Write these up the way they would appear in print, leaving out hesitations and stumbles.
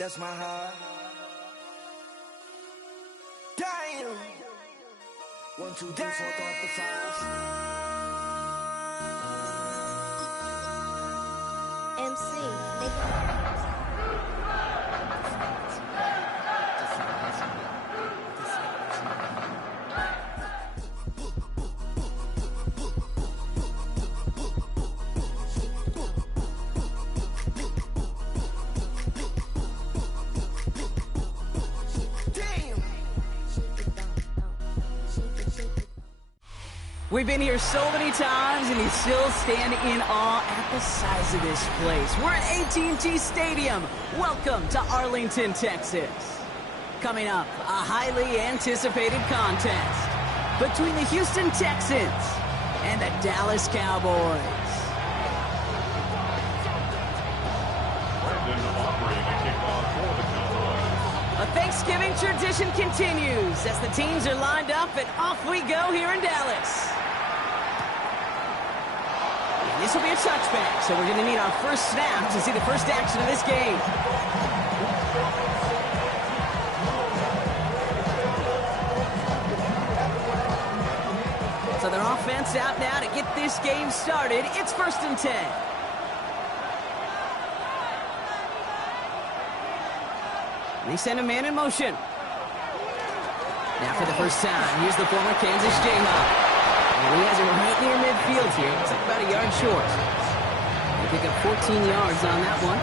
That's my heart. Damn. 1, 2, 3, 4, 5. MC, nigga. We've been here so many times, and you still stand in awe at the size of this place. We're at AT&T Stadium. Welcome to Arlington, Texas. Coming up, a highly anticipated contest between the Houston Texans and the Dallas Cowboys. A Thanksgiving tradition continues as the teams are lined up, and off we go here in Dallas. This will be a touchback, so we're going to need our first snap to see the first action of this game. So their offense out now to get this game started. It's 1st and 10. They send a man in motion. Now for the first time, here's the former Kansas Jayhawk. And he has it right near midfield here. It's like about a yard short. They pick up 14 yards on that one.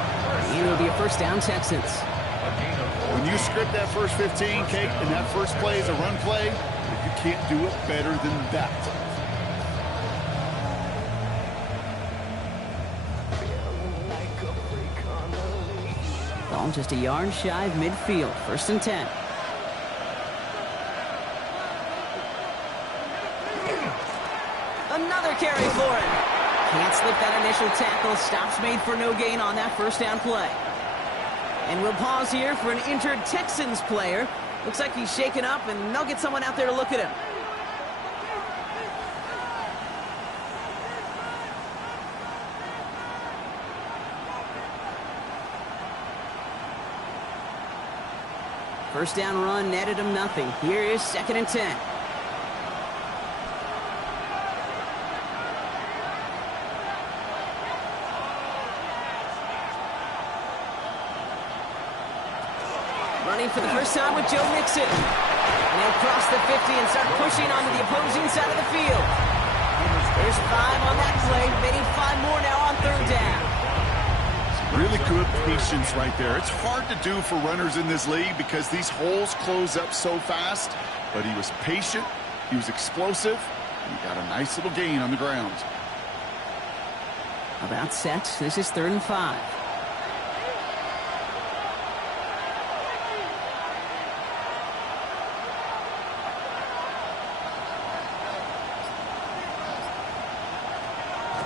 And it'll be a first down, Texans. When you script that first 15, Kate, and that first play is a run play, you can't do it better than that. Ball just a yard shy of midfield. 1st and 10. Another carry for him. Can't slip that initial tackle. Stops made for no gain on that first down play. And we'll pause here for an injured Texans player. Looks like he's shaken up, and they'll get someone out there to look at him. First down run netted him nothing. Here is 2nd and 10. Running for the first time with Joe Mixon. And he'll cross the 50 and start pushing onto the opposing side of the field. There's 5 on that play. They need 5 more now on 3rd down. Really good patience right there. It's hard to do for runners in this league because these holes close up so fast. But he was patient, he was explosive, and he got a nice little gain on the ground. About set. This is 3rd and 5.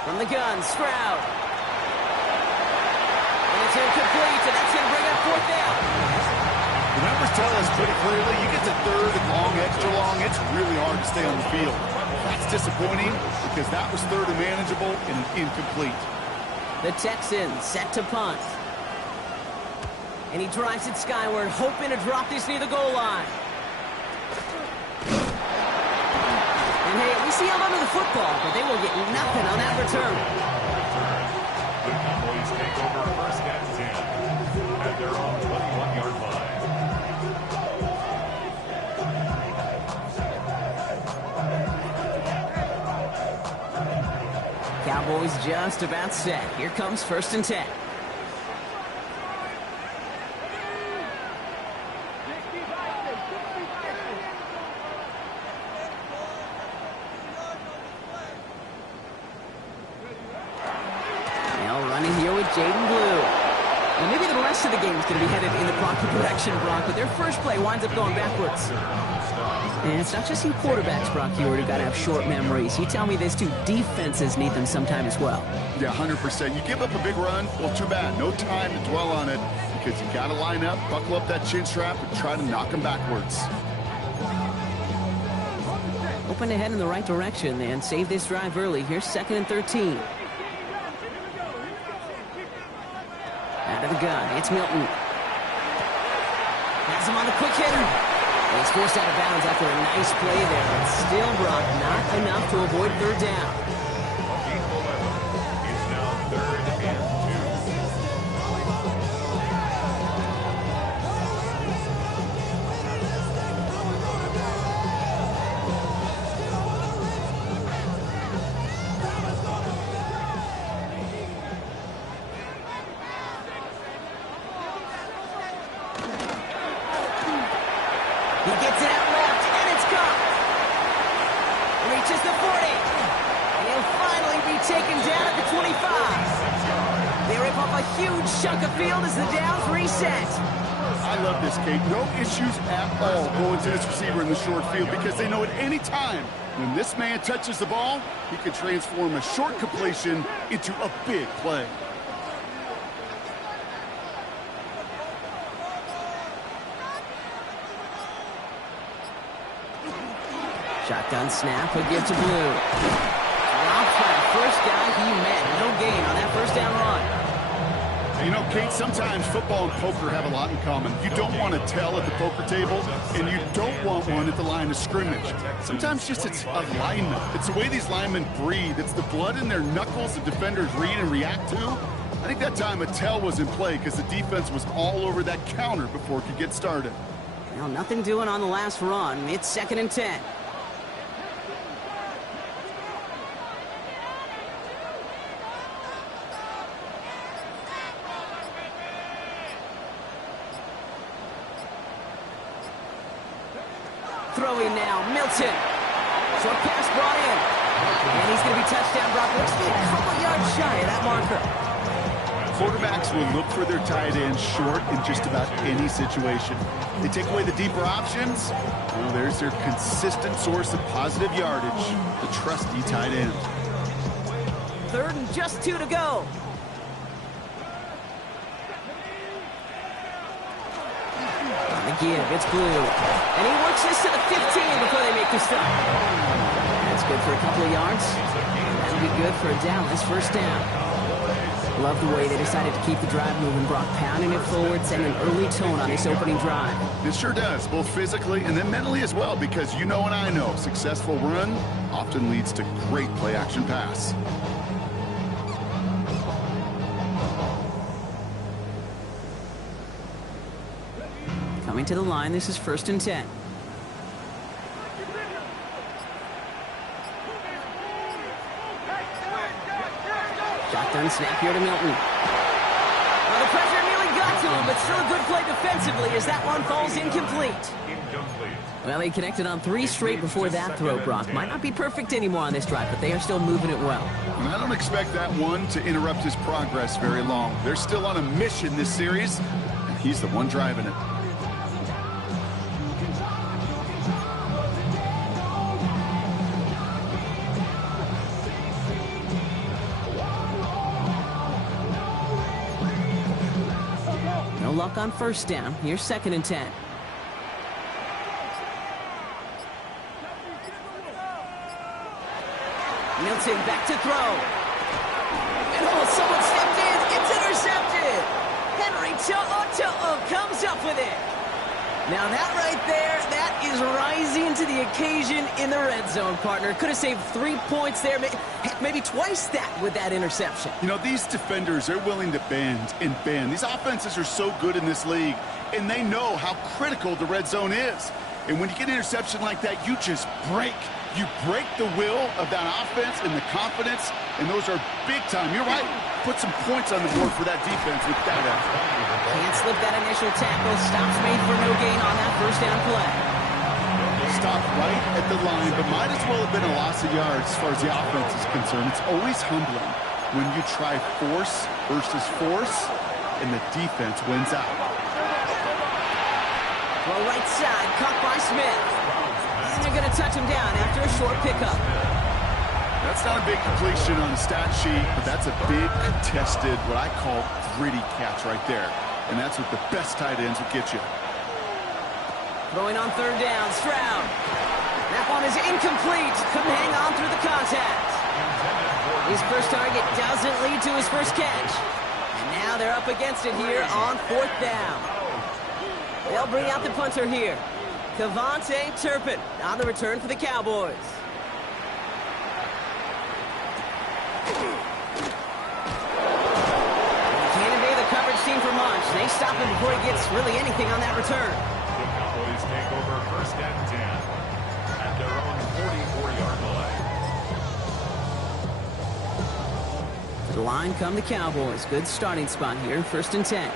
From the gun, Stroud. And it's incomplete, and that's going to bring up 4th down. The numbers tell us pretty clearly, you get to 3rd and long, extra long, it's really hard to stay on the field. That's disappointing because that was 3rd and manageable and an incomplete. The Texans set to punt. And he drives it skyward, hoping to drop this near the goal line. And hey, at least he held onto the football, but they will get nothing on that return. The Cowboys take over 1st and 10 at their own 21-yard line. Cowboys just about set. Here comes 1st and 10. Jaden Blue. Well, maybe the rest of the game is going to be headed in the proper direction, Brock, but their first play winds up going backwards. And it's not just you quarterbacks, Brock, who got to have short memories. You tell me this too, defenses need them sometime as well. Yeah, 100%. You give up a big run, well, too bad. No time to dwell on it because you got to line up, buckle up that chin strap, and try to knock them backwards. Open to head in the right direction and save this drive early. Here's 2nd and 13. Out of the gun, it's Milton. Has him on the quick hitter. He's forced out of bounds after a nice play there, but still, Brock, not enough to avoid third down. It's now 3rd and 2. He gets it out left, and it's caught. Reaches the 40. And he'll finally be taken down at the 25. They rip off a huge chunk of field as the downs reset. I love this, Kate. No issues at all going to this receiver in the short field because they know at any time when this man touches the ball, he can transform a short completion into a big play. Shotgun snap, he'll give to Blue. Drops by the first guy he met. No gain on that first down run. You know, Kate, sometimes football and poker have a lot in common. You don't want to tell at the poker table, and you don't want one at the line of scrimmage. Sometimes just it's alignment. It's the way these linemen breathe. It's the blood in their knuckles the defenders read and react to. I think that time a tell was in play because the defense was all over that counter before it could get started. Well, nothing doing on the last run. It's 2nd and 10. Throwing now, Milton. Short pass brought in. And he's going to be touchdown, Brock. Looks to be a couple yards shy of that marker. Quarterbacks will look for their tight ends short in just about any situation. They take away the deeper options. Well, there's their consistent source of positive yardage, the trusty tight end. 3rd and just 2 to go. On the give, it's Blue. And he works this to the 15 before they make the stop. That's good for a couple of yards. That'll be good for a Dallas first down. Love the way they decided to keep the drive moving, Brock, pounding it forward, setting an early tone on this opening drive. It sure does, both physically and then mentally as well, because you know and I know, successful run often leads to great play-action pass. Coming to the line, this is 1st and 10. Shotgun snap here to Milton. Well, the pressure nearly got to him, but still a good play defensively as that one falls incomplete. Well, he connected on 3 straight before that throw, Brock. Might not be perfect anymore on this drive, but they are still moving it well. And I don't expect that one to interrupt his progress very long. They're still on a mission this series, and he's the one driving it. No luck on first down. Here's 2nd and 10. Milton back to throw. And someone stepped in. It's intercepted. Henry To'o comes up with it. Now that right there, that is rising to the occasion in the red zone, partner. Could have saved 3 points there, maybe twice that with that interception. You know, these defenders, they're willing to bend and bend. These offenses are so good in this league, and they know how critical the red zone is. And when you get an interception like that, you just break. You break the will of that offense and the confidence, and those are big time. You're right. Put some points on the board for that defense with that effort. Can't slip that initial tackle. Stops made for no gain on that first down play. Stopped right at the line, but might as well have been a loss of yards as far as the offense is concerned. It's always humbling when you try force versus force, and the defense wins out. Throw right side, caught by Smith. And they're going to touch him down after a short pickup. That's not a big completion on the stat sheet, but that's a big contested, what I call gritty catch right there. And that's what the best tight ends will get you. Throwing on 3rd down, Stroud. That one is incomplete. Couldn't hang on through the contact. His first target doesn't lead to his first catch. And now they're up against it here on 4th down. They'll bring out the punter here. Cavante Turpin on the return for the Cowboys. Can't evade the coverage team for much. They stop him before he gets really anything on that return. The Cowboys take over 1st and 10 at their own 44-yard line. To the line come the Cowboys. Good starting spot here, 1st and 10.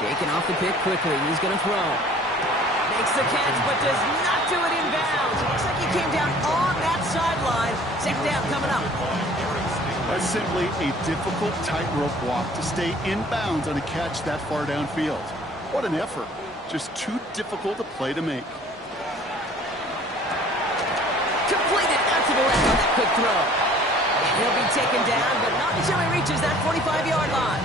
Shaking off the pick quickly. He's going to throw. Makes the catch, but does not do it in bounds. Looks like he came down on that sideline. 2nd down coming up. That's simply a difficult tightrope walk to stay in bounds on a catch that far downfield. What an effort. Just too difficult a play to make. Completed out to the left on that quick throw. He'll be taken down, but not until he reaches that 45-yard line.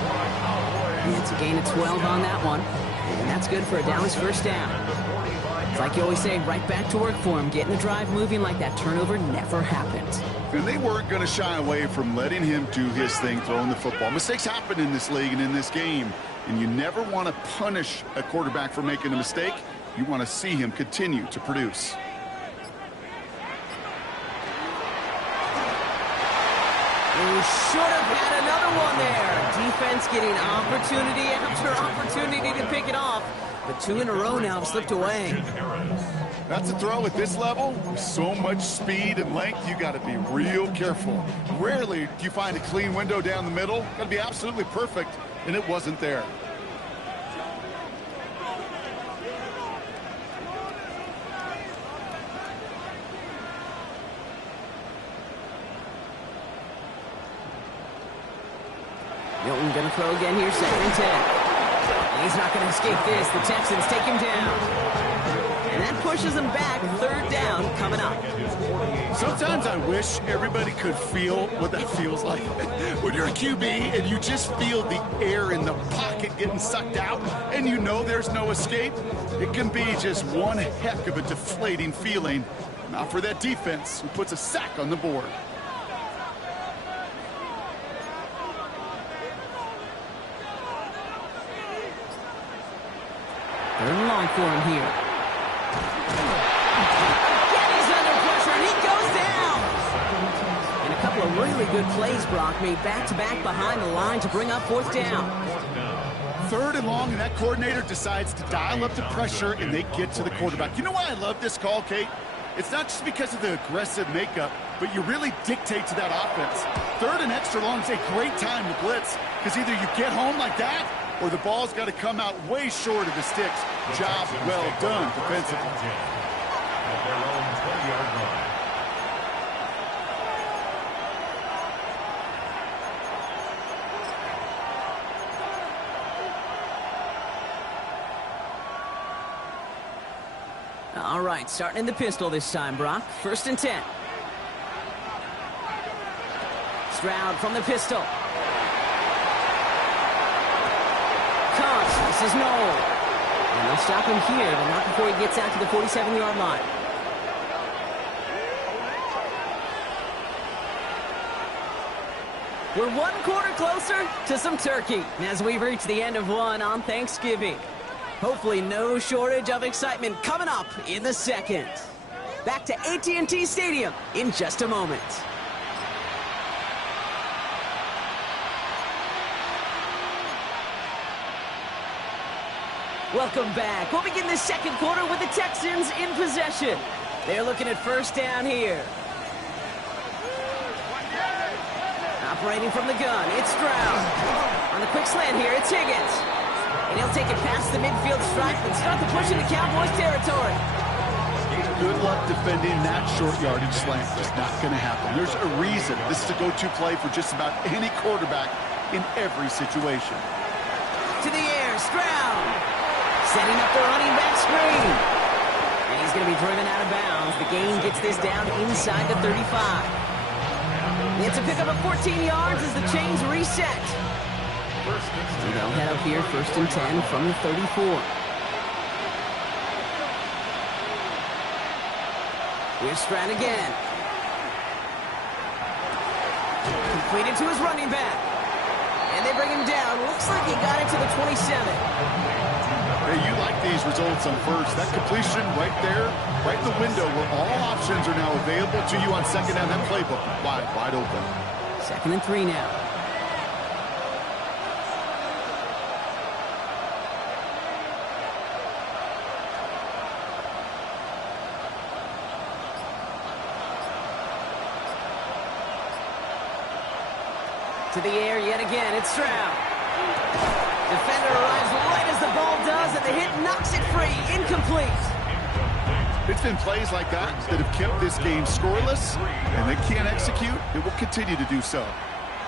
It's a gain of 12 on that one, and that's good for a Dallas 1st down. It's like you always say, right back to work for him. Getting the drive moving like that turnover never happened. And they weren't going to shy away from letting him do his thing, throwing the football. Mistakes happen in this league and in this game, and you never want to punish a quarterback for making a mistake. You want to see him continue to produce. He should have had another one there. Defense getting opportunity after opportunity to pick it off. But 2 in a row now have slipped away. That's a throw at this level. With so much speed and length, you got to be real careful. Rarely do you find a clean window down the middle. Got to be absolutely perfect, and it wasn't there. Milton going to throw again here, 2nd and 10. He's not going to escape this. The Texans take him down. And that pushes him back. 3rd down coming up. Sometimes I wish everybody could feel what that feels like. When you're a QB and you just feel the air in the pocket getting sucked out and you know there's no escape, it can be just one heck of a deflating feeling. Not for that defense who puts a sack on the board. 3rd and long for him here. Again, he's under pressure, and he goes down. And a couple of really good plays, Brock, made back-to-back behind the line to bring up 4th down. 3rd and long, and that coordinator decides to dial up the pressure, and they get to the quarterback. You know why I love this call, Kate? It's not just because of the aggressive makeup, but you really dictate to that offense. 3rd and extra long is a great time to blitz, because either you get home like that, or the ball's got to come out way short of the sticks. Job well done defensively. At their own 20-yard line. All right, starting in the pistol this time, Brock. 1st and 10. Stroud from the pistol. This is Noel. And they'll stop him here, but not before he gets out to the 47-yard line. We're 1 quarter closer to some turkey as we've reached the end of one on Thanksgiving. Hopefully no shortage of excitement coming up in the 2nd. Back to AT&T Stadium in just a moment. Welcome back. We'll begin the 2nd quarter with the Texans in possession. They're looking at 1st down here. Operating from the gun, it's Stroud. On the quick slant here, it's Higgins. And he'll take it past the midfield stripe and start the push into Cowboys territory. Good luck defending that short yardage slant. It's not going to happen. There's a reason this is a go-to play for just about any quarterback in every situation. To the air, Stroud. Setting up the running back screen. And he's going to be driven out of bounds. The gain gets this down inside the 35. It's a pickup of 14 yards as the chains reset. So they'll head up here, 1st and 10 from the 34. Here's Stroud again. Completed to his running back. And they bring him down. Looks like he got it to the 27. Hey, you like these results on first. That completion right there, right in the window where all options are now available to you on second down. That playbook wide open. 2nd and 3 now. To the air yet again, it's Stroud. Defender arrives right as the ball does, and the hit knocks it free. Incomplete. It's been plays like that that have kept this game scoreless, and they can't execute. It will continue to do so.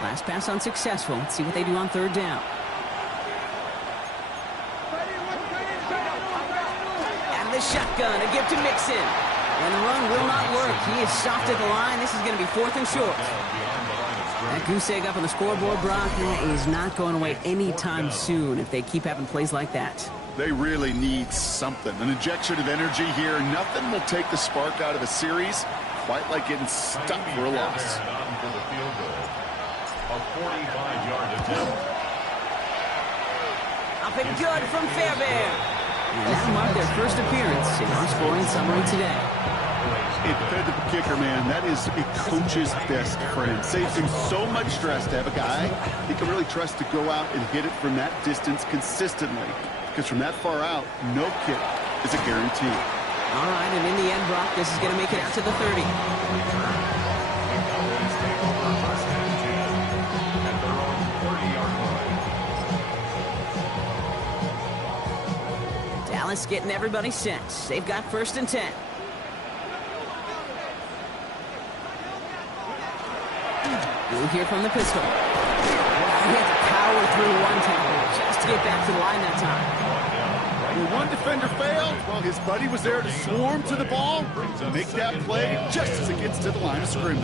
Last pass unsuccessful. Let's see what they do on 3rd down. And the shotgun, a gift to Mixon. And the run will not work. He is stopped at the line. This is going to be 4th and short. That goose egg up on the scoreboard, Brock, that is not going away anytime soon if they keep having plays like that. They really need something. An injection of energy here. Nothing will take the spark out of a series quite like getting stuck for a loss. A 45-yard attempt. Up and good from Fairbairn. And that'll mark their first appearance in our scoring summary today. A dependable kicker, man. That is a coach's best friend. Saves him so much stress to have a guy he can really trust to go out and hit it from that distance consistently. Because from that far out, no kick is a guarantee. All right, and in the end, Brock, this is going to make it out to the 30. Dallas getting everybody set. They've got 1st and 10. We'll hear from the pistol. He had to power through one tackle just to get back to the line that time. When one defender failed, well, his buddy was there to swarm to the ball, make that play just as it gets to the line of scrimmage.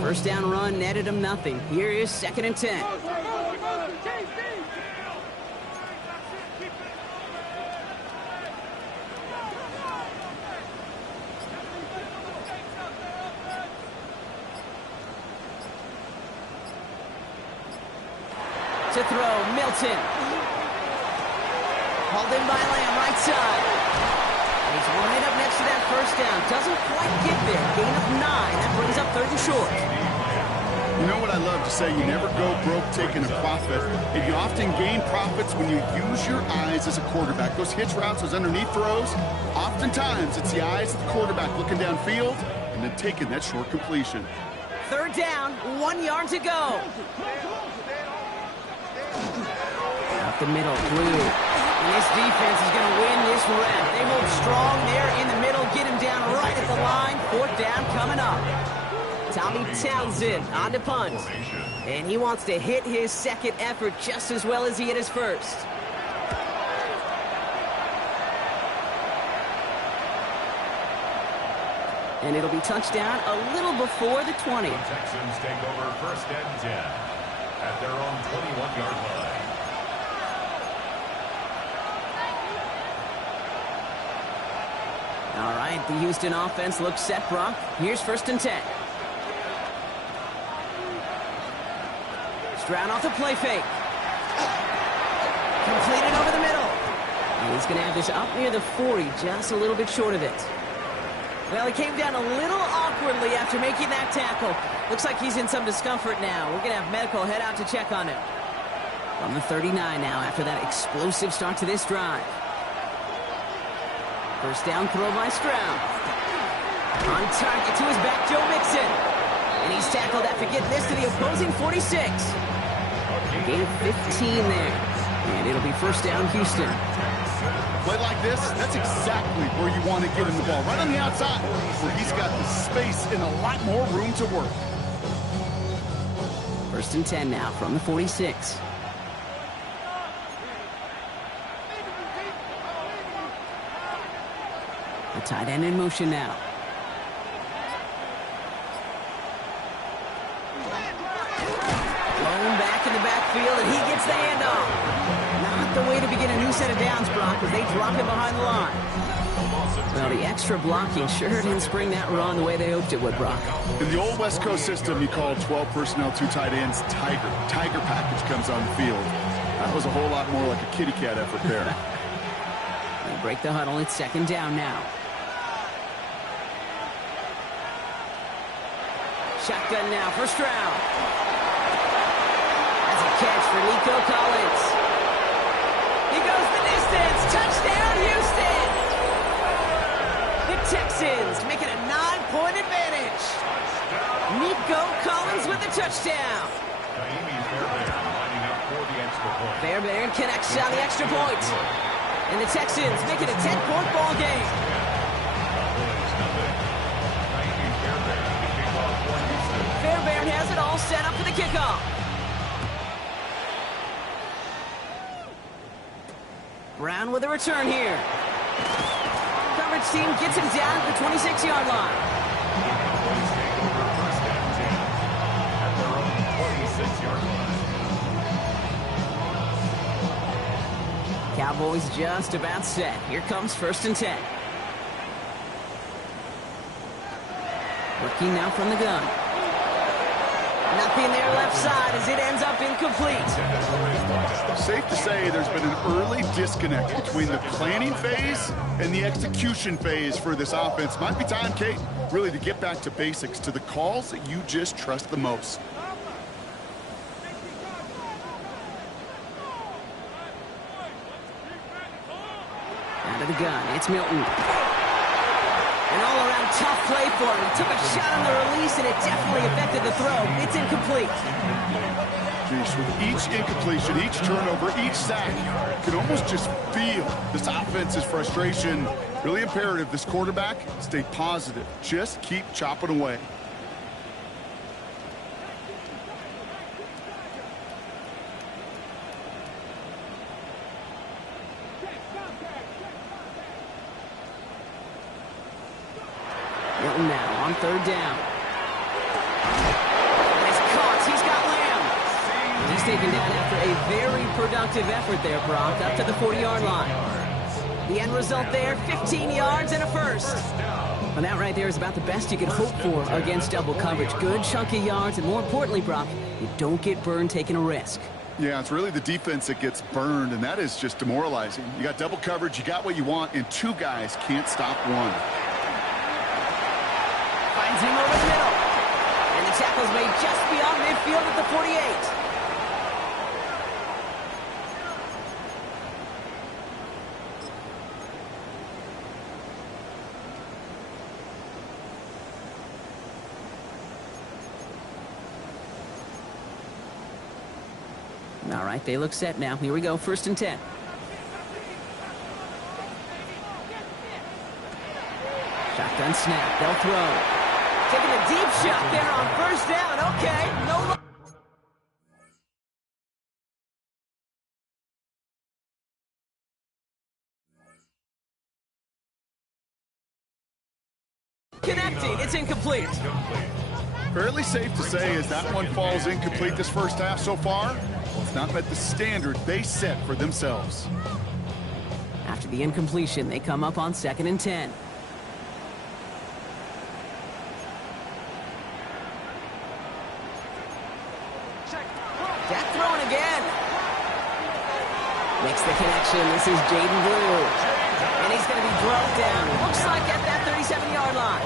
First down run netted him nothing. Here is 2nd and 10. To throw, Milton. Hauled in by Lamb, right side. He's right up next to that first down. Doesn't quite get there. Gain of 9. That brings up 3rd and short. You know what I love to say? You never go broke taking a profit. And you often gain profits when you use your eyes as a quarterback. Those hitch routes, those underneath throws, oftentimes it's the eyes of the quarterback looking downfield and then taking that short completion. 3rd down, 1 yard to go. Up the middle, Blue. And this defense is going to win this rep. They hold strong there in the middle, get him down right at the line. 4th down coming up. Tommy Townsend on to punt. And he wants to hit his 2nd effort just as well as he hit his 1st. And it'll be touchdown a little before the 20. The Texans take over 1st and 10 at their own 21-yard line. All right, the Houston offense looks set, Brock. Here's 1st and 10. Stroud off the play fake. Completed over the middle. And he's going to have this up near the 40, just a little bit short of it. Well, he came down a little awkwardly after making that tackle. Looks like he's in some discomfort now. We're going to have medical head out to check on him. From the 39 now after that explosive start to this drive. First down throw by Stroud. On target to his back, Joe Mixon. And he's tackled after getting this to the opposing 46. Gain of 15 there. And it'll be 1st down, Houston. Play like this, that's exactly where you want to get him the ball. Right on the outside, where he's got the space and a lot more room to work. 1st and 10 now from the 46. The tight end in motion now. Blown back in the backfield, and he gets the handoff. Not the way to begin a new set of downs, Brock, as they drop him behind the line. Well, the extra blocking sure didn't spring that run the way they hoped it would, Brock. In the old West Coast system, you called 12 personnel, 2 tight ends, Tiger. Tiger package comes on the field. That was a whole lot more like a kitty cat effort there. They break the huddle. It's second down now. Shotgun now, first round. That's a catch for Nico Collins. He goes the distance. Touchdown, Houston! The Texans make it a 9-point advantage. Nico Collins with the touchdown. Fairbairn connects on the extra point. And the Texans make it a 10-point ball game. Fairbairn has it all set up for the kickoff. Brown with a return here. Coverage team gets him down at the 26-yard line. Cowboys just about set. Here comes 1st and 10. Looking now from the gun. Nothing there left side as it ends up incomplete. Safe to say there's been an early disconnect between the planning phase and the execution phase for this offense. Might be time, Kate, really to get back to basics, to the calls that you just trust the most. Out of the gun, it's Milton. An all-around tough play for him. He took a shot on the release, and it definitely affected the throw. It's incomplete. Jeez, with each incompletion, each turnover, each sack, you can almost just feel this offense's frustration. Really imperative, this quarterback, stay positive. Just keep chopping away. Milton now on 3rd down. Nice caught. He's got Lamb. He's taken down after a very productive effort there, Brock, up to the 40-yard line. The end result there, 15 yards and a first. Well, that right there is about the best you could hope for against double coverage. Good chunky yards, and more importantly, Brock, you don't get burned taking a risk. Yeah, it's really the defense that gets burned, and that is just demoralizing. You got double coverage, you got what you want, and 2 guys can't stop one. Finds him over the middle. And the tackle's made just beyond midfield at the 48. All right, they look set now. Here we go, 1st and 10. Shotgun snap, they'll throw. Taking a deep shot there on 1st down. Okay, no. Connecting, it's incomplete. Fairly safe to say as that one falls incomplete this first half so far, it's not met the standard they set for themselves. After the incompletion, they come up on 2nd and 10. Jack throwing again. Makes the connection. This is Jaden Blue. And he's going to be brought down. Looks like at that 37-yard line.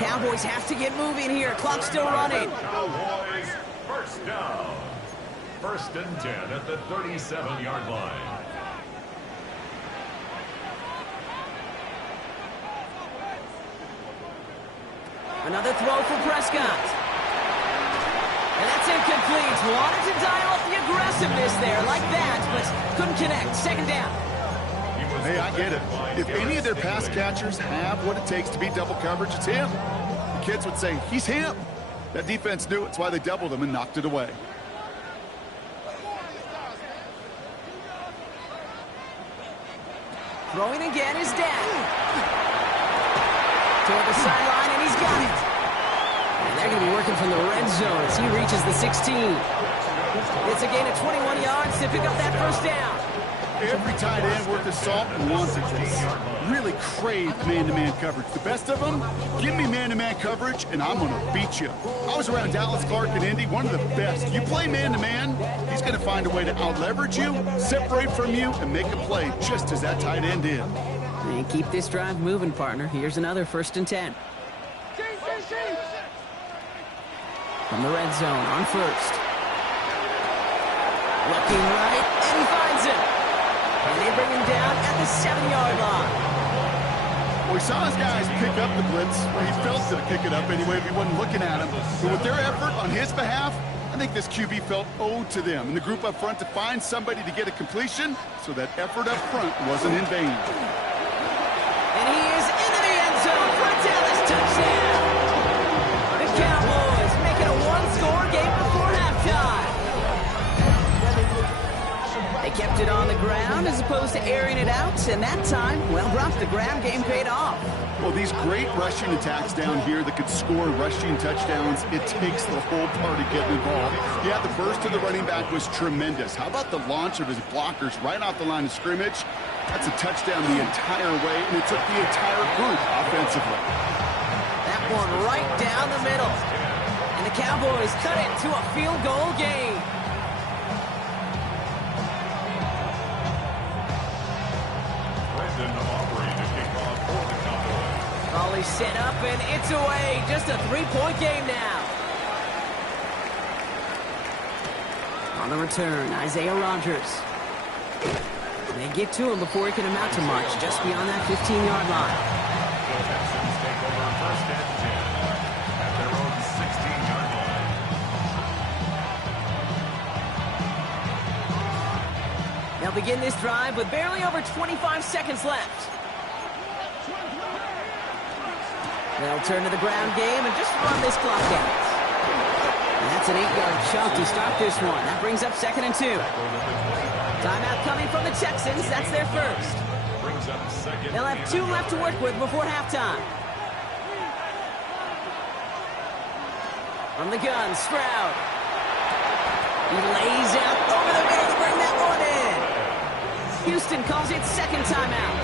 Cowboys have to get moving here. Clock's still running. Cowboys, 1st down. 1st and 10 at the 37-yard line. Another throw for Prescott. And that's incomplete. Wanted to dial up the aggressiveness there like that, but couldn't connect. 2nd down. Hey, I get it. If any of their pass catchers have what it takes to beat double coverage, it's him. The kids would say, he's him. That defense knew it's why they doubled him and knocked it away. Throwing again is Dan. Toward the sideline, and he's got it. And they're going to be working from the red zone as he reaches the 16. It's a gain of 21 yards to pick up that 1st down. Every tight end worth his salt wants this. Really crave man-to-man coverage. The best of them, give me man-to-man coverage, and I'm going to beat you. I was around Dallas Clark and Indy, one of the best. You play man-to-man, he's going to find a way to out-leverage you, separate from you, and make a play just as that tight end did. And keep this drive moving, partner. Here's another 1st and 10. From the red zone on 1st. Looking right, and he finds it. And they bring him down at the 7-yard line. Well, we saw his guys pick up the blitz. Well, he felt to pick it up anyway if he wasn't looking at him. But with their effort on his behalf, I think this QB felt owed to them and the group up front to find somebody to get a completion, so that effort up front wasn't in vain. And he is into the end zone for a Dallas touchdown. The Cowboys make it a one-score game before halftime. They kept it on the ground as opposed to airing it out, and that time, well, Ruff, the ground game paid off. Well, these great rushing attacks down here that could score rushing touchdowns, it takes the whole party getting involved. Yeah, the burst of the running back was tremendous. How about the launch of his blockers right off the line of scrimmage? That's a touchdown the entire way, and it took the entire group offensively. That one right down the middle. And the Cowboys cut it to a field goal game. Volley set up, and it's away. Just a 3-point game now. On the return, Isaiah Rodgers. They get to him before he can amount to much, just beyond that 15-yard line. Take over 1st and 10 at their own 16-yard line. They'll begin this drive with barely over 25 seconds left. They'll turn to the ground game and just run this clock out. And that's an 8-yard chunk to start this one. That brings up 2nd and 2. Timeout coming from the Texans. That's their first. They'll have 2 left to work with before halftime. From the gun, Stroud. He lays out over the middle to bring that one in. Houston calls it 2nd timeout.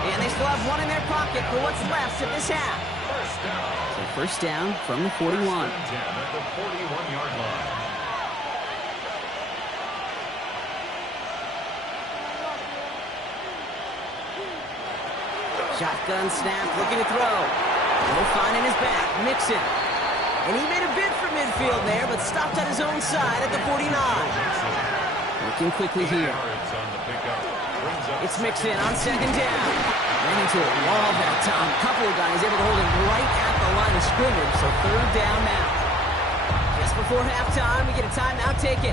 And they still have 1 in their pocket for what's left of this half. So 1st down from the 41. At the 41-yard line. Shotgun snap, looking to throw. No finding his back, Mixon. And he made a bid for midfield there, but stopped on his own side at the 49. Looking quickly here. It's Mixon on 2nd down. Ran into a wall that time. A couple of guys able to hold him right at the line of scrimmage, so 3rd down now. Just before halftime, we get a timeout taken.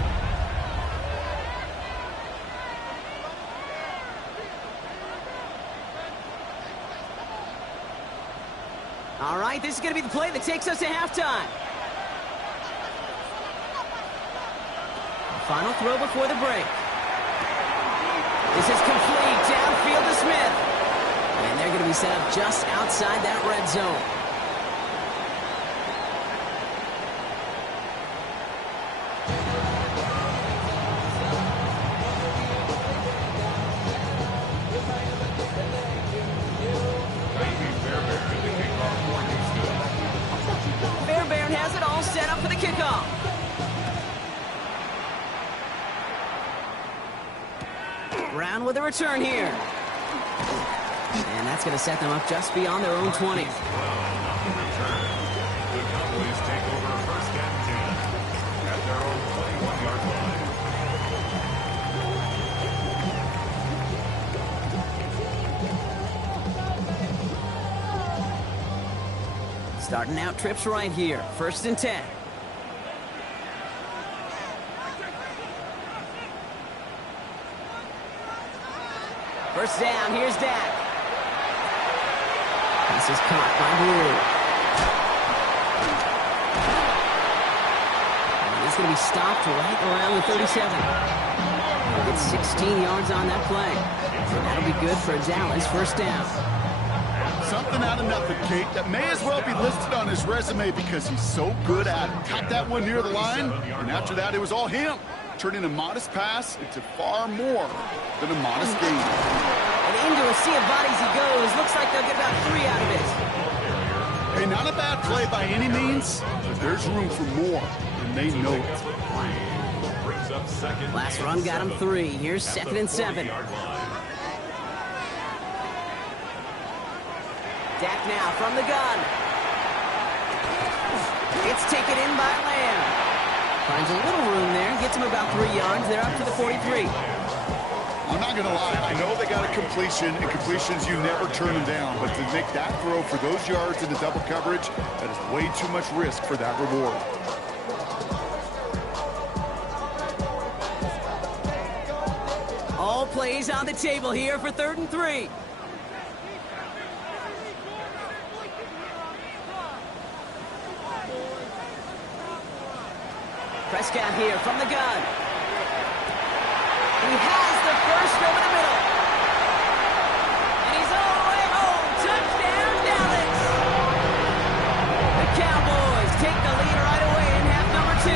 All right, this is going to be the play that takes us to halftime. Final throw before the break. This is complete, downfield to Smith. And they're going to be set up just outside that red zone. Fairbairn has it all set up for the kickoff. Brown with a return here. And that's going to set them up just beyond their own 20. The Cowboys take over 1st and 10 at their own 21-yard line. Starting out trips right here. 1st and 10. First down, here's Dak. This is caught by Blue. And he's going to be stopped right around the 37. He'll get 16 yards on that play. And that'll be good for Dallas. 1st down. Something out of nothing, Kate, that may as well be listed on his resume because he's so good at it. Caught that one near the line, and after that, it was all him. turning a modest pass into far more than a modest gain. And into a sea of bodies he goes. Looks like they'll get about 3 out of it. Hey, not a bad play by any means, but there's room for more, and they know it. Last run got him 3. Here's 2nd and 7. Dak now from the gun. It's taken in by Lamb. Finds a little room there. Gets him about 3 yards. They're up to the 43. I'm not going to lie. I know they got a completion, and completions, you never turn them down. But to make that throw for those yards into double coverage, that is way too much risk for that reward. All plays on the table here for 3rd and 3. Prescott here from the gun. He has the first over the middle. And he's all the way home. Touchdown, Dallas. The Cowboys take the lead right away in half number 2.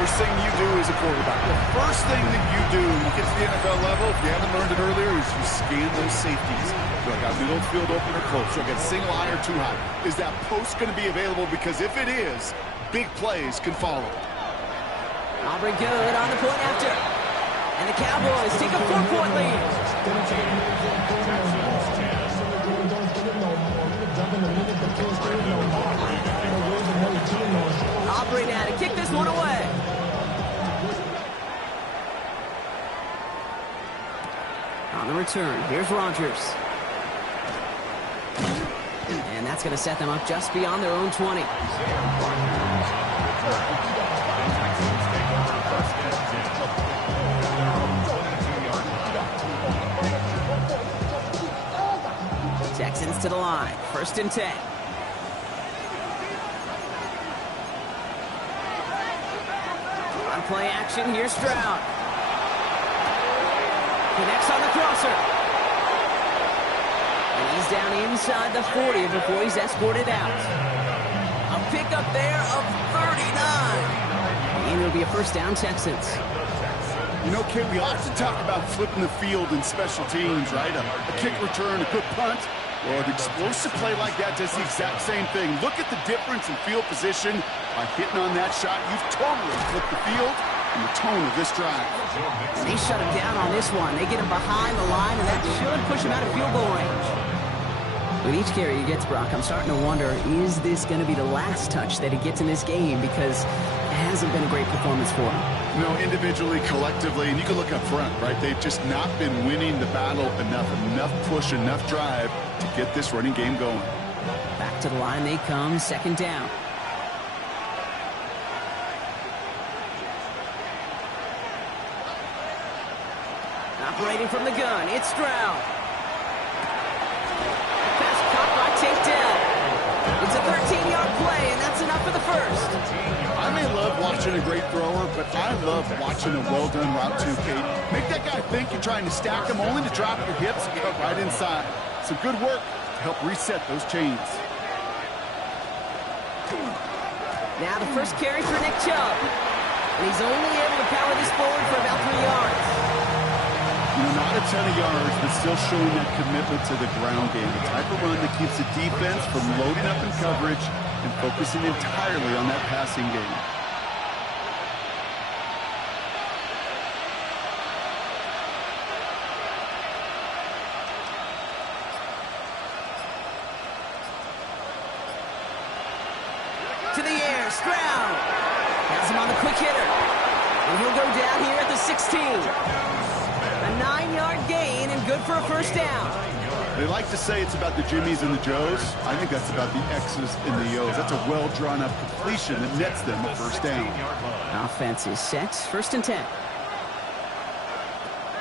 First thing you do as a quarterback, the first thing that you do when you get to the NFL level, if you haven't learned it earlier, is you scan those safeties. Do I got middle field open or close? Do I got single high or too high? Is that post going to be available? Because if it is, big plays can follow. Aubrey good on the point after. And the Cowboys take a 4-point lead. Aubrey now to kick this one away. On the return, here's Rodgers. And that's going to set them up just beyond their own 20. Texans to the line, 1st and 10. On play action, here's Stroud. Connects on the crosser. And he's down inside the 40 before he's escorted out. A pickup there of 39. And it'll be a 1st down, Texans. You know, Kate, we often talk about flipping the field in special teams, right? A kick return, a good punt. Well, an explosive play like that does the exact same thing. Look at the difference in field position. By hitting on that shot, you've totally flipped the field and the tone of this drive. They shut him down on this one. They get him behind the line, and that should push him out of field goal range. With each carry he gets, Brock, I'm starting to wonder, is this going to be the last touch that he gets in this game? Because it hasn't been a great performance for him. No, individually, collectively, and you can look up front, right? They've just not been winning the battle enough push, enough drive to get this running game going. Back to the line they come, 2nd down. Operating from the gun, it's Stroud. Pass caught by takedown. It's a 13-yard play, and that's enough for the 1st. I may love watching a great thrower, but I love watching a well-done route too, Kate. Make that guy think you're trying to stack him only to drop your hips and cut right inside. Some good work to help reset those chains. Now the first carry for Nick Chubb. And he's only able to power this forward for about 3 yards. You know, not a ton of yards, but still showing that commitment to the ground game. The type of run that keeps the defense from loading up in coverage and focusing entirely on that passing game. To the air, Stroud. Has him on the quick hitter. And he'll go down here at the 16. A 9-yard gain and good for a 1st down. They like to say it's about the Jimmies and the Joes. I think that's about the X's and the O's. That's a well-drawn-up completion that nets them a 1st down. Offense is set, 1st and 10.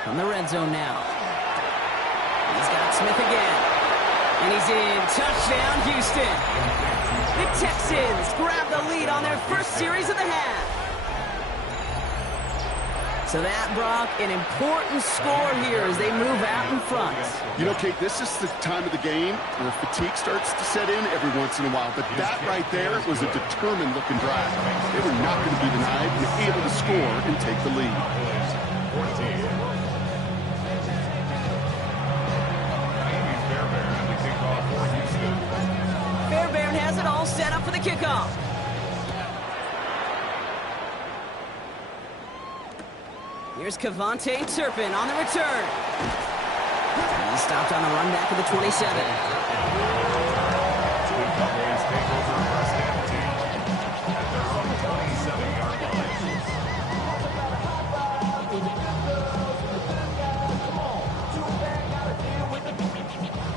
From the red zone now. He's got Smith again. And he's in. Touchdown, Houston. The Texans grab the lead on their first series of the half. So that, Brock, an important score here as they move out in front. You know, Kate, this is the time of the game where fatigue starts to set in every once in a while. But that right there was a determined-looking drive. They were not going to be denied and able to score and take the lead. 14. Fairbairn has it all set up for the kickoff. Here's Cavante Turpin on the return. He stopped on the run back of the 27. Two Cowboys take over first and 10 at their own 27-yard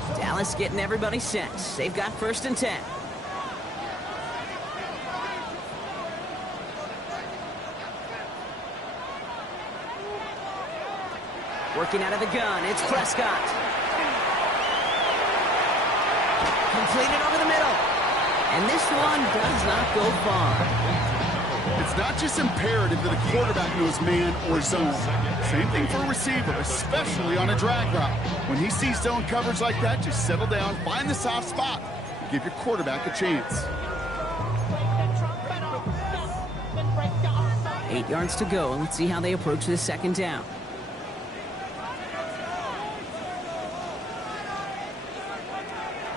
line. Dallas getting everybody set. They've got first and 10. Working out of the gun, it's Prescott. Completed over the middle. And this one does not go far. It's not just imperative that a quarterback knows man or zone. Same thing for a receiver, especially on a drag route. When he sees zone coverage like that, just settle down, find the soft spot, and give your quarterback a chance. 8 yards to go, and let's see how they approach this second down.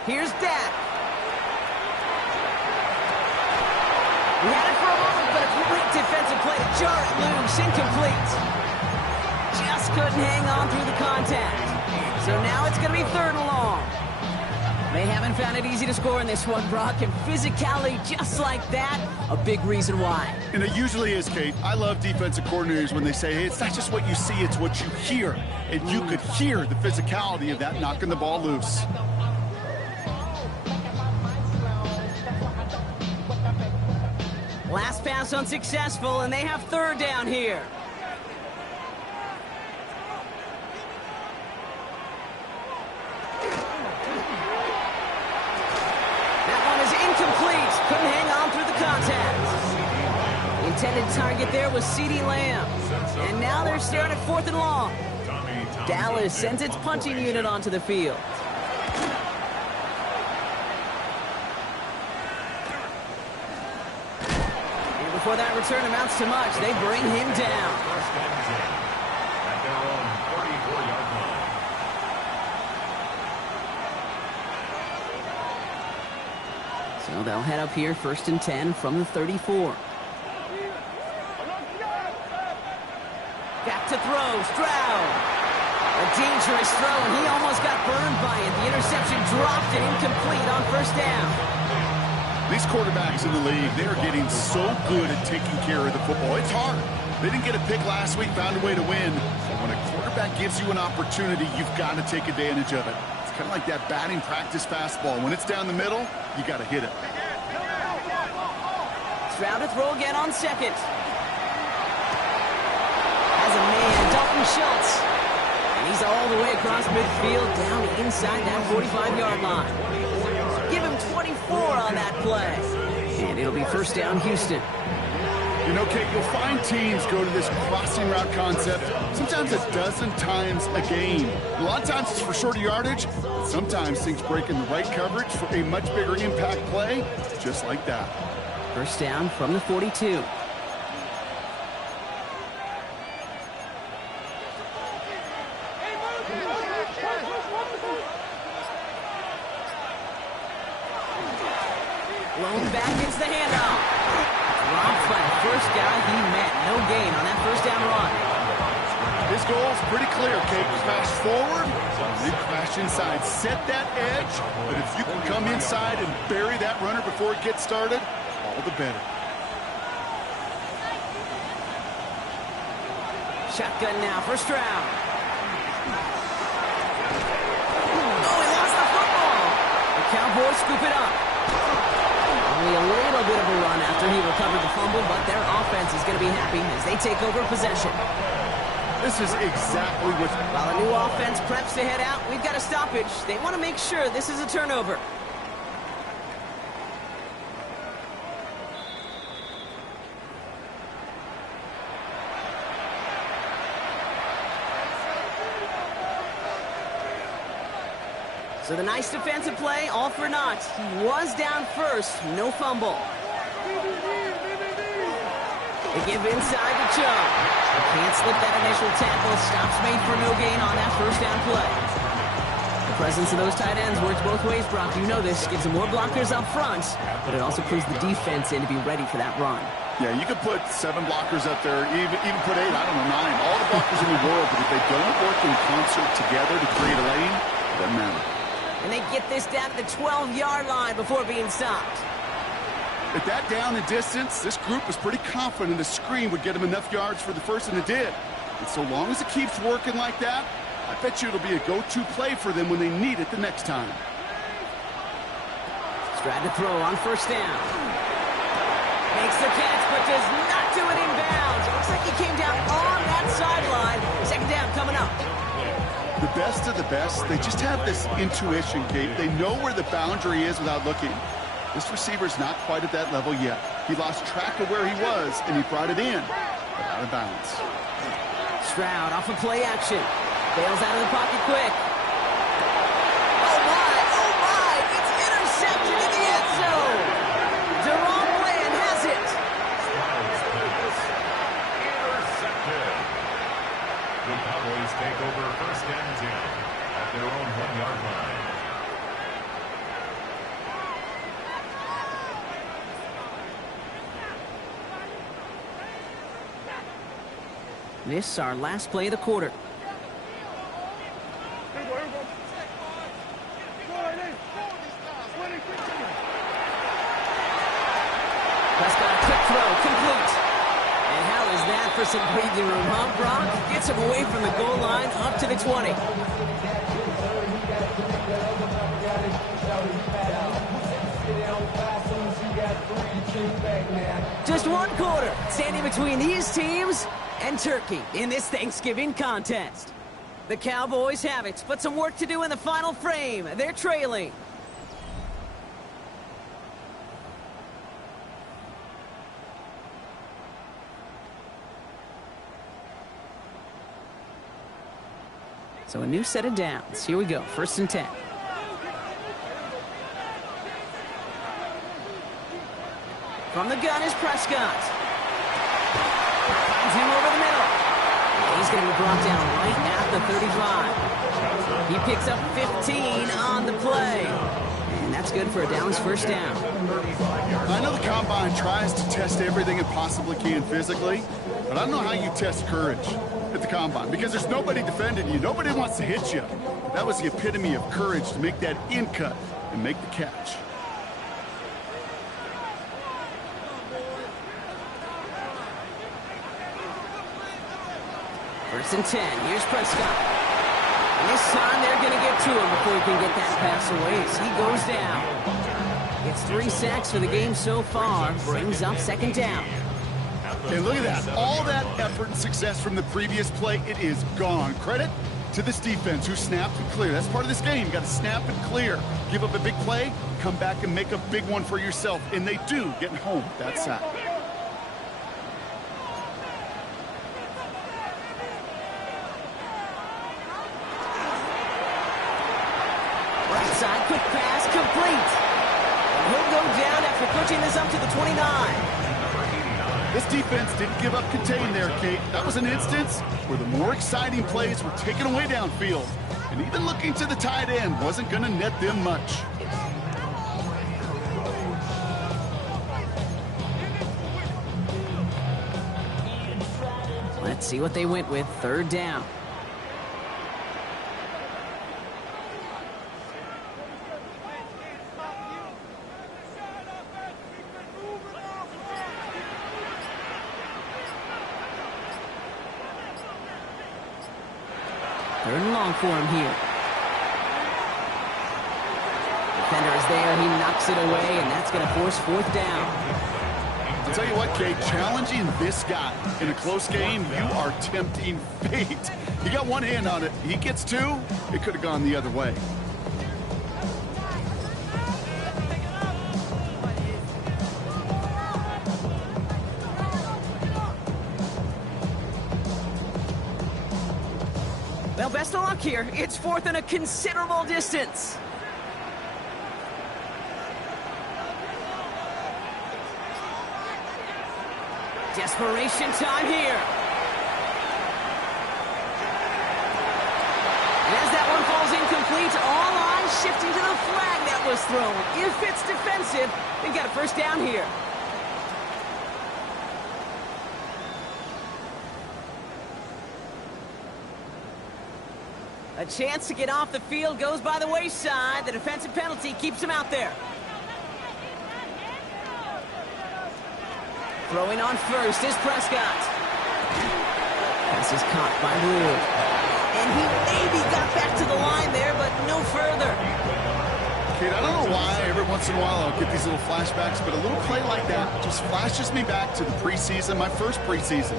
Here's Dak. He had it for a moment, but a great defensive play to jar it loose. Incomplete. Just couldn't hang on through the contact. So now it's going to be third and long. They haven't found it easy to score in this one, Brock, and physicality just like that, a big reason why. And it usually is, Kate. I love defensive coordinators when they say, hey, it's not just what you see, it's what you hear. And you could hear the physicality of that knocking the ball loose. Last pass unsuccessful, and they have third down here. That one is incomplete. Couldn't hang on through the contact. The intended target there was CeeDee Lamb. And now they're staring at fourth and long. Dallas sends its punching unit onto the field. Before that return amounts to much, they bring him down. First and 10 at their own 44-yard line. So they'll head up here first and 10 from the 34. Back to throw, Stroud. A dangerous throw, and he almost got burned by it. The interception dropped and incomplete on first down. These quarterbacks in the league, they are getting so good at taking care of the football. It's hard. They didn't get a pick last week, found a way to win. But when a quarterback gives you an opportunity, you've got to take advantage of it. It's kind of like that batting practice fastball. When it's down the middle, you got to hit it. Stroud to throw again on second. As a man, Dalton Schultz. And he's all the way across midfield, down inside that 45-yard line. Give him 24 on that play. And it'll be first down, Houston. You know, Kate, you'll find teams go to this crossing route concept sometimes a dozen times a game. A lot of times it's for shorter yardage. Sometimes things break in the right coverage for a much bigger impact play, just like that. First down from the 42. Blown back, it's the handoff. Dropped by the first guy he met. No gain on that first down run. His goal is pretty clear, Kate. Crash forward, then crash inside. Set that edge, but if you can come inside and bury that runner before it gets started, all the better. Shotgun now for Stroud. Oh, he lost the football. The Cowboys scoop it up. Only a little bit of a run after he recovered the fumble, but their offense is going to be happy as they take over possession. This is exactly what... While the new offense preps to head out, we've got a stoppage. They want to make sure this is a turnover. So the nice defensive play, all for naught. He was down first, no fumble. They give inside to Chubb. Can't slip that initial tackle. Stops made for no gain on that first down play. The presence of those tight ends works both ways, Brock. You know this. Gives them more blockers up front, but it also puts the defense in to be ready for that run. Yeah, you could put 7 blockers up there, even put 8, I don't know, 9. All the blockers in the world, but if they don't work in concert together to create a lane, it doesn't matter. And they get this down to the 12-yard line before being stopped. At that down and distance, this group was pretty confident the screen would get them enough yards for the first, and it did. And so long as it keeps working like that, I bet you it'll be a go-to play for them when they need it the next time. Stroud to throw on first down. Makes the catch, but does not do it in bounds. It looks like he came down on that sideline. Second down coming up. The best of the best, they just have this intuition, Kate. They know where the boundary is without looking. This receiver's not quite at that level yet. He lost track of where he was, and he brought it in, but out of bounds. Stroud off of play action. Bails out of the pocket quick. Oh my, it's intercepted in the end zone. Deron Bland has it. Intercepted. The Cowboys take over first and 10 at their own 1-yard line. This is our last play of the quarter. Prescott, quick throw, complete. And how is that for some breathing room, huh, Brock? Gets him away from the goal line, up to the 20. Just one quarter, standing between these teams and Turkey in this Thanksgiving contest. The Cowboys have it, but some work to do in the final frame. They're trailing. So a new set of downs. Here we go, 1st and 10. From the gun is Prescott. Finds him over the middle. He's going to be brought down right at the 35. He picks up 15 on the play. And that's good for a Dallas first down. I know the Combine tries to test everything it possibly can physically, but I don't know how you test courage at the Combine, because there's nobody defending you. Nobody wants to hit you. That was the epitome of courage, to make that in cut and make the catch. First and 10. Here's Prescott. And this time they're going to get to him before he can get that pass away. So he goes down. Gets 3 sacks for the game so far. Brings up 2nd down. Hey, look at that. All that effort and success from the previous play, it is gone. Credit to this defense who snapped and cleared. That's part of this game. You got to snap and clear. Give up a big play, come back and make a big one for yourself. And they do, getting home with that sack. Right side, quick pass, complete. And he'll go down after pushing this up to the 29. This defense didn't give up contain there, Kate. That was an instance where the more exciting plays were taken away downfield. And even looking to the tight end wasn't going to net them much. Let's see what they went with. 3rd down. Third and long for him here. Defender is there. He knocks it away, and that's going to force 4th down. I'll tell you what, Kate, challenging this guy in a close game, you are tempting fate. He got one hand on it. He gets 2. It could have gone the other way. Well, best of luck here. It's 4th and a considerable distance. Desperation time here. And as that one falls incomplete, all eyes shifting to the flag that was thrown. If it's defensive, they've got a first down here. A chance to get off the field goes by the wayside. The defensive penalty keeps him out there. Throwing on first is Prescott. Pass is caught by Blue. And he maybe got back to the line there, but no further. Kate, I don't know why every once in a while I'll get these little flashbacks, but a little play like that just flashes me back to the preseason, my first preseason.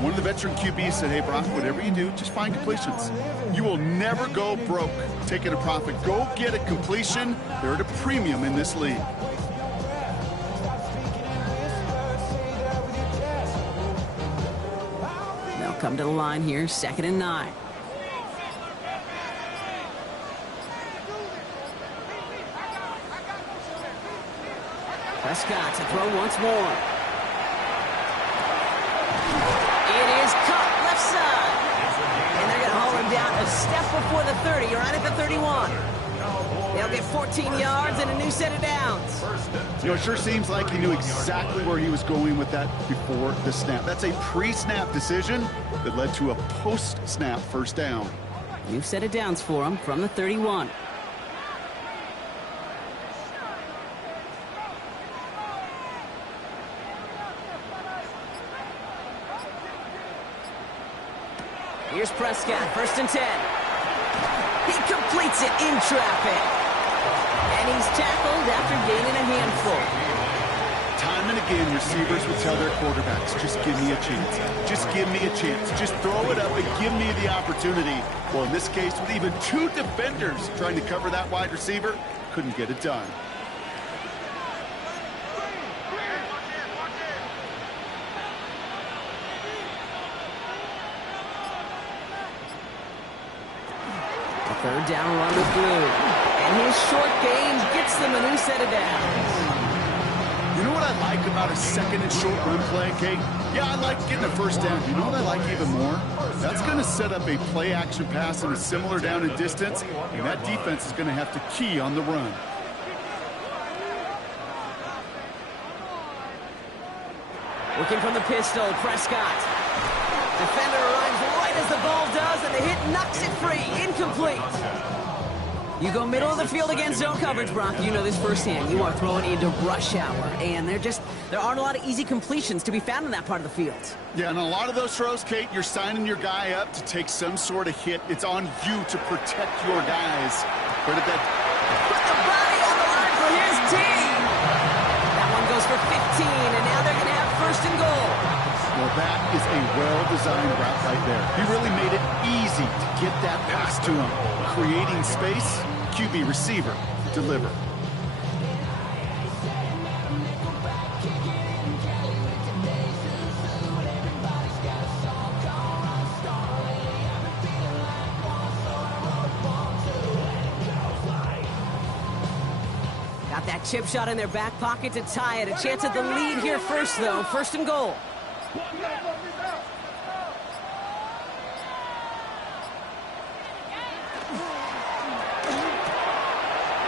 One of the veteran QBs said, hey, Brock, whatever you do, just find completions. You will never go broke taking a profit. Go get a completion. They're at a premium in this league. They'll come to the line here, 2nd and 9. Prescott to throw once more. It is caught left side. And they're going to haul him down a step before the 30. You're right at the 31. They'll get 14 yards and a new set of downs. You know, it sure seems like he knew exactly where he was going with that before the snap. That's a pre-snap decision that led to a post-snap first down. New set of downs for him from the 31. Here's Prescott, 1st and 10. He completes it in traffic. And he's tackled after gaining a handful. Time and again, receivers will tell their quarterbacks, just give me a chance. Just give me a chance. Just throw it up and give me the opportunity. Well, in this case, with even 2 defenders trying to cover that wide receiver, couldn't get it done. Third down run with Blue. And his short gain gets them a new set of downs. You know what I like about a 2nd and short run play, Kate? Yeah, I like getting a first down. You know what I like even more? That's going to set up a play-action pass in a similar down and distance, and that defense is going to have to key on the run. Looking from the pistol, Prescott. Defender arrives right as the ball does, and the hit knocks it free. Incomplete. You go middle of the field against zone coverage, Brock. You know this firsthand. You are throwing into rush hour, and there aren't a lot of easy completions to be found in that part of the field. Yeah, and a lot of those throws, Kate, you're signing your guy up to take some sort of hit. It's on you to protect your guys. Where did that... Put the body on the line for his team. That one goes for 15, and now they're going to have 1st and goal. Well, that is a well-designed route right there. He really made it easy to get that pass to him. Creating space, QB receiver, deliver. Got that chip shot in their back pocket to tie it. A chance at the lead here first, though. 1st and goal.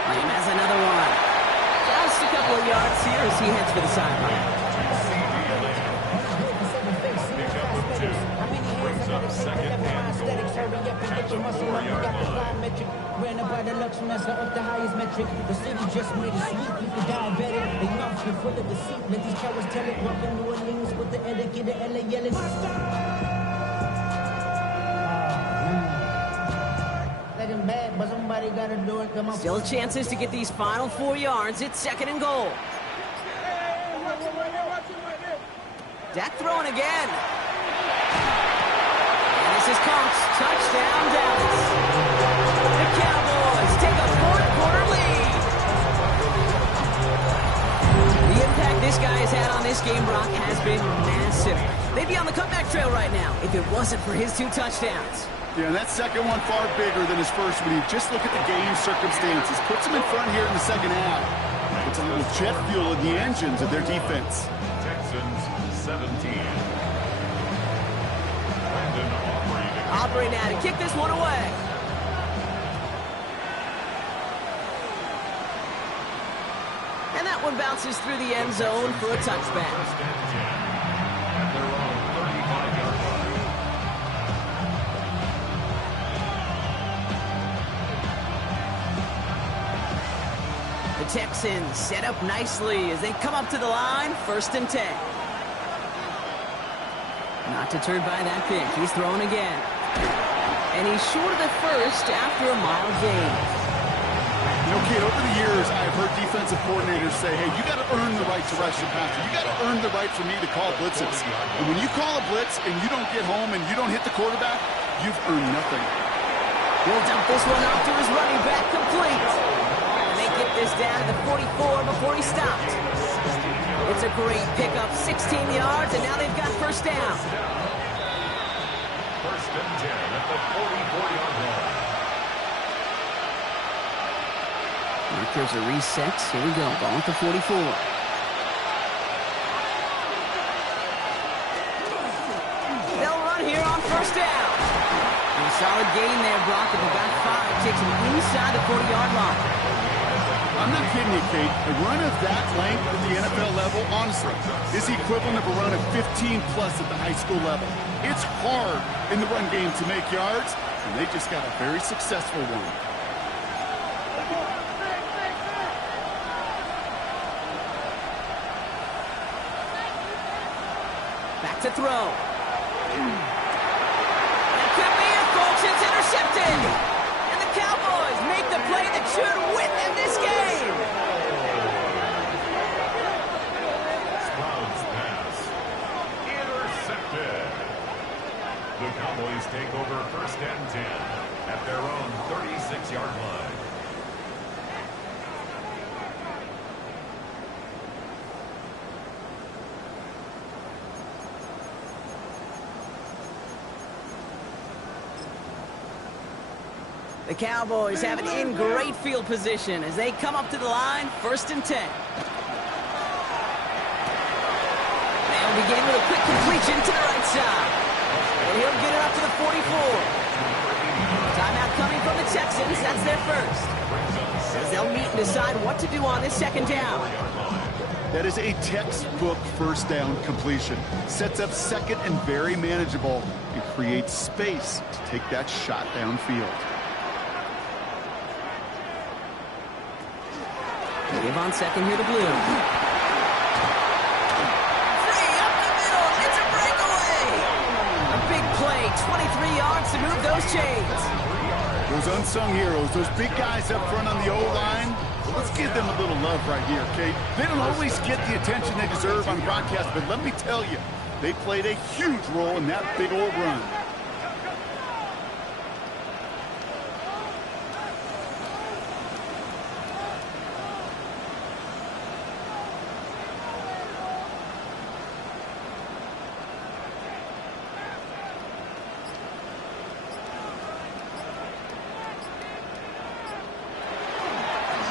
Lamb has another one. Just a couple of yards here as he heads for the sideline. Pickup of 2. Brings up 2nd and goal at the 4-yard line. Ran up by the Lux Messer up the highest metric. The city just made it sweet. People diabetic. They mouths get full of deceit. Let these cowards tell it. Walk in New Orleans with the etiquette of LA yelling. Let him bad, but somebody gotta do it. Come on. Still chances to get these final 4 yards. It's 2nd and goal. Dak throwing again. And this is Cox. Touchdown, Dallas. The Cowboys take a 4th-quarter lead. The impact this guy has had on this game, Brock, has been massive. They'd be on the comeback trail right now if it wasn't for his 2 touchdowns. Yeah, and that second one far bigger than his first when you just look at the game circumstances. Puts him in front here in the second half. Puts a little jet fuel in the engines of their defense. Texans 17. Aubrey now to kick this one away. And that one bounces through the end zone for a touchback. First and 10 at their own 35-yard line. The Texans set up nicely as they come up to the line, 1st and 10. Not deterred by that pick. He's throwing again. And he's short of the first after a mile gain. You know, kid, over the years, I've heard defensive coordinators say, hey, you got to earn the right to rush the passer. You got to earn the right for me to call blitzes. And when you call a blitz and you don't get home and you don't hit the quarterback, you've earned nothing. He'll dump this one off to his running back, complete. And they get this down to the 44 before he stopped. It's a great pickup, 16 yards, and now they've got first down. First and 10 at the 44-yard line. There's a reset. Here we go. Ball at the 44. They'll run here on first down. And a solid gain there, Brock, at the back 5. Takes him inside the 40-yard line. I'm not kidding you, Kate. A run of that length at the NFL level, honestly, is the equivalent of a run of 15-plus at the high school level. It's hard in the run game to make yards, and they just got a very successful one. Back to throw. That could be it, folks. It's intercepted. And the Cowboys make the play that should win them this game. Stroud's pass. Intercepted. The Cowboys take over first and 10 at their own 36-yard line. The Cowboys have it in great field position as they come up to the line, 1st and 10. They'll begin with a quick completion to the right side. And he'll get it up to the 44. Timeout coming from the Texans. That's their first. As they'll meet and decide what to do on this 2nd down. That is a textbook first down completion. Sets up 2nd and very manageable and creates space to take that shot downfield. Give on 2nd here to Blue. Free up the middle. It's a breakaway. A big play, 23 yards to move those chains. Those unsung heroes, those big guys up front on the O-line, let's give them a little love right here, okay? They don't always get the attention they deserve on broadcast, but let me tell you, they played a huge role in that big old run.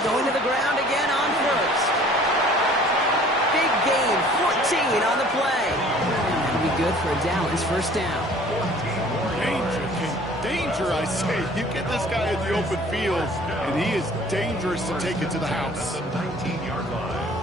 Going to the ground again on first. Big gain, 14 on the play. That'll be good for a Dallas first down. Danger, danger, I say. You get this guy in the open field, and he is dangerous to take it to the house. At the 19-yard line.